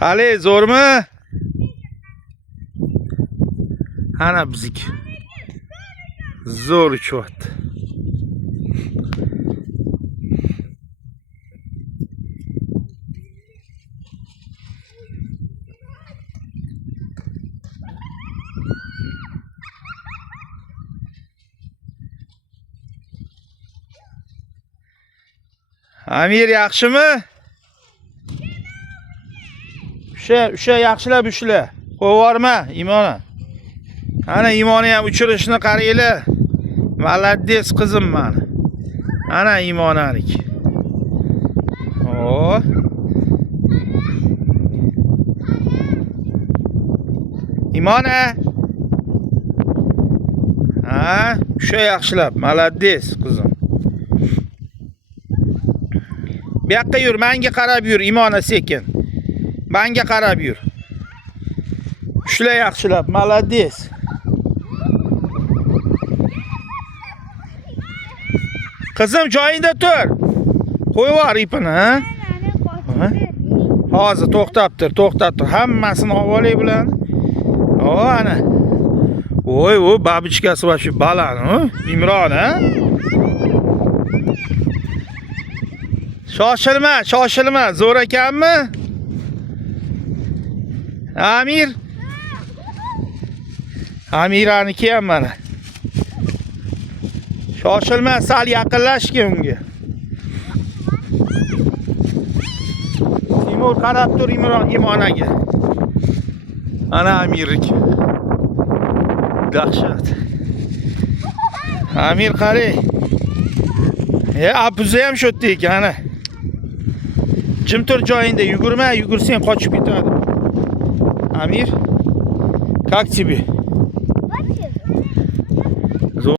Qale, zo'rmi? Ana bizniki. Zo'r uchyapti. Amir yaxshimi? O'sha yaxshilab ushla. Qo'yvorma Imona. Ana Imoni ham uchirishni qaranglar. Maladdes qizim meni. Ana Imonalik. O. Imona. Ha, o'sha yaxshilab, maladdes qizim. Bu yoqqa yur, menga qarab yur, Imona sekin. Menga qarab yur. Ushla yaxshilab, maladdes. Qizim joyingda tur. Qo'yvar ipini, ha? Hozir to'xtab tur. Hammasini olib olay bilan. O, ana. Voy, babichkasi va shu balani, Imron, ha? Shoshilma, zo'r ekanmi? Amirniki ham mana. Shoshilma, sal yaqinlashgin unga. Timur qarab tur Imonaga. Ana Amirniki. Dahshat. Amir qarang. Abuzi ham shu yerda ekan, ana. Jim tur joyingda, yugursang qochib ketadi. Amir, как тебе?